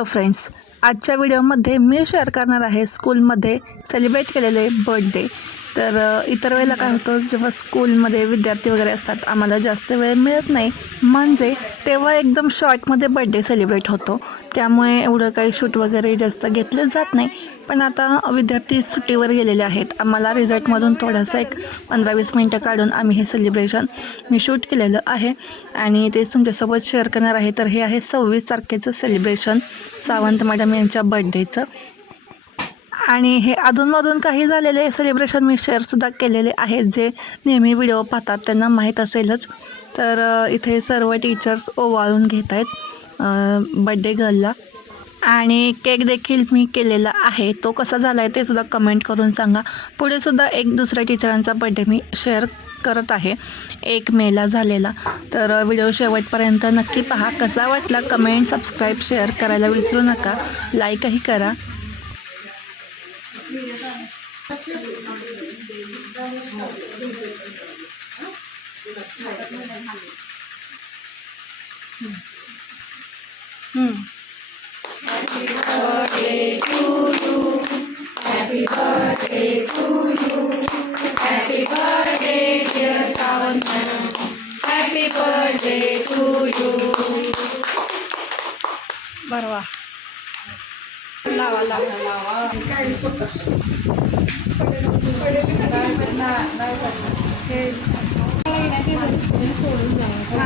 Hello friends आजच्या व्हिडिओमध्ये मी share करणार आहे स्कूलमध्ये सेलिब्रेट केलेले बर्थडे तर इतर वेळेला काय होतं जेव्हा स्कूलमध्ये विद्यार्थी वगैरे असतात आम्हाला जास्त वेळ मिळत नाही. म्हणजे तेव्हा एकदम शॉर्टमध्ये बड्डे सेलिब्रेट होतो. त्यामुळे एवढं काही शूट वगैरे जास्त घेतलं जात नाही. पण आता विद्यार्थी सुट्टीवर गेलेले आहेत. आम्हाला रिझल्टमधून थोडंसं एक पंधरा वीस मिनटं काढून आम्ही हे सेलिब्रेशन मी शूट केलेलं आहे. आणि ते तुमच्यासोबत शेअर करणार आहे. तर हे आहे सव्वीस तारखेचं सेलिब्रेशन सावंत मॅडम यांच्या बड्डेचं आणि हे अधूनमधून काही झालेले सेलिब्रेशन मी शेअरसुद्धा केलेले आहेत जे नेहमी व्हिडिओ पाहतात त्यांना माहीत असेलच. तर इथे सर्व टीचर्स ओवाळून घेत आहेत बड्डे गर्लला आणि केक देखील मी केलेला आहे. तो कसा झाला आहे ते सुद्धा कमेंट करून सांगा. पुढे सुद्धा एक दुसऱ्या टीचरांचा बड्डे मी शेअर करत आहे. एक मेला झालेला. तर व्हिडिओ शेवटपर्यंत नक्की पहा. कसा वाटला? कमेंट सबस्क्राईब शेअर करायला विसरू नका. लाईकही करा. हम्म. बरं वा लावा लावा भरवताना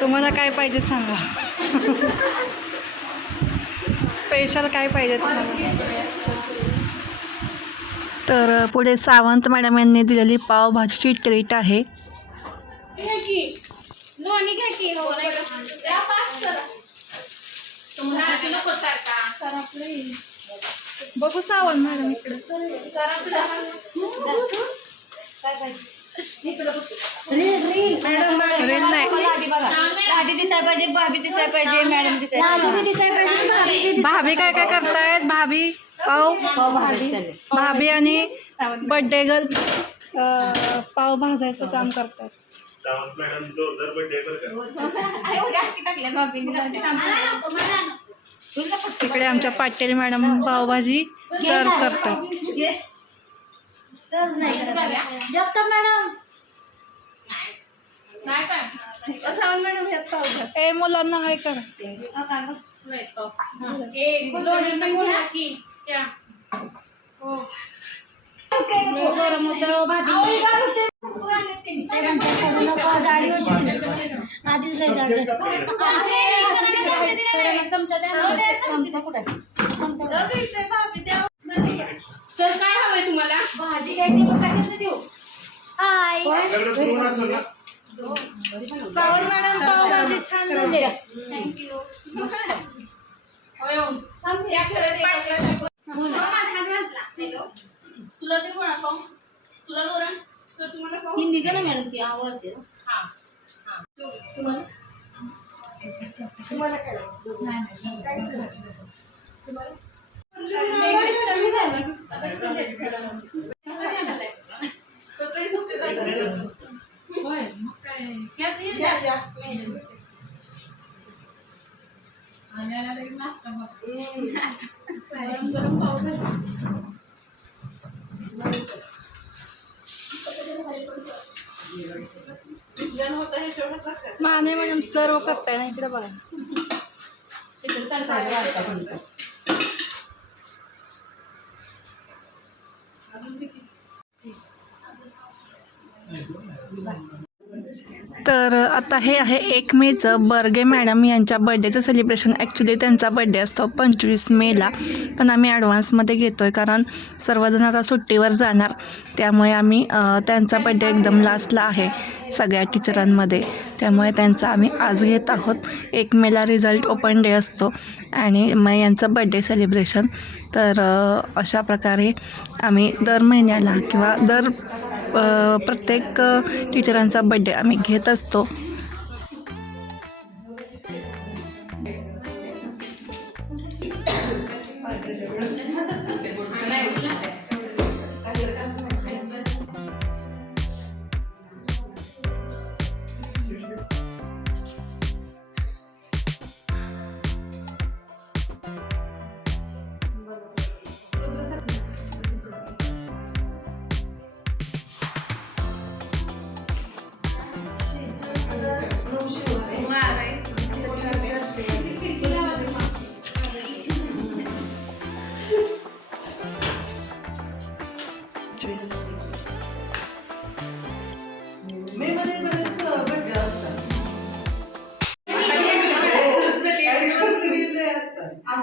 तुम्हाला काय पाहिजे सांगा. स्पेशल काय पाहिजे तुम्हाला? तर पुढे सावंत मॅडम यांनी दिलेली पावभाजीची ट्रीट आहे. लोणी घ्या की. हो नाही त्या पास करा. तुम्हाला नको सारखा. बघू सावंत मॅडम इकडे. रील नाही आधी दिसाय पाहिजे भाभी दिसाय पाहिजे मॅडम दिसाय पाहिजे भाभी काय काय करतायत? भाभी पाव. भाभी आणि बर्थडे गर्ल पाव भाजायचं काम करतात इकडे आमच्या पाटील मॅडम पावभाजी सर्व करतात. जगताप मॅडम? नाही काय? सावंत मॅडम ह्यात ए मुलांना हाय करा. की सर काय हवंय तुम्हाला? भाजी घ्यायची मग कशाला देऊ? हाय ना पावर मॅडम पावभाजी छान झाली थँक्यू तुला ते वडापाव तुला गोरण तर तुम्हाला पाव हिंदी का ना मॅडम? ती आवडते. ना इंग्लिश माने मॅडम सर्व करताय ना इकडे बघा तर आता हे आहे एक मेचं बर्गे मॅडम यांच्या बड्डेचं सेलिब्रेशन ॲक्च्युली त्यांचा बड्डे असतो पंचवीस मेला पण आम्ही ॲडव्हान्समध्ये घेतो आहे कारण सर्वजण आता सुट्टीवर जाणार. त्यामुळे आम्ही त्यांचा बड्डे एकदम लास्टला आहे सगळ्या टीचरांमध्ये त्यामुळे त्यांचा आम्ही आज घेत आहोत. एक मेला रिझल्ट ओपन डे असतो आणि मग यांचं बड्डे सेलिब्रेशन तर अशा प्रकारे आम्ही दर महिन्याला किंवा दर प्रत्येक टीचरांचा बड्डे आम्ही घेत असतो.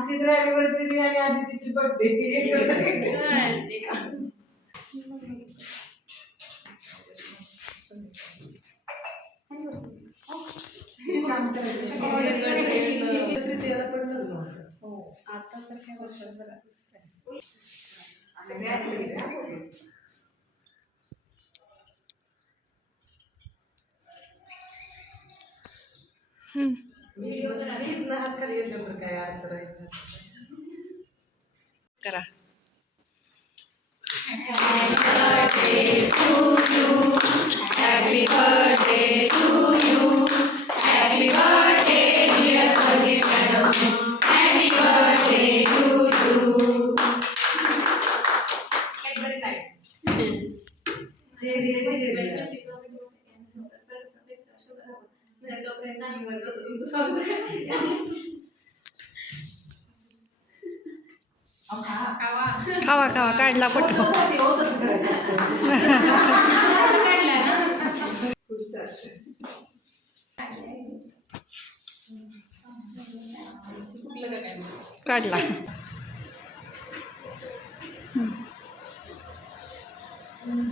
आमची तर अॅनिव्हर्सरी आणि आदितीची बर्थडे आता तर काय मी इथनं हात खाली घेतल्यानंतर काय अर्थ राहील करा. चेरी खावा खावा खावा काढला पटकन त्यासाठी हो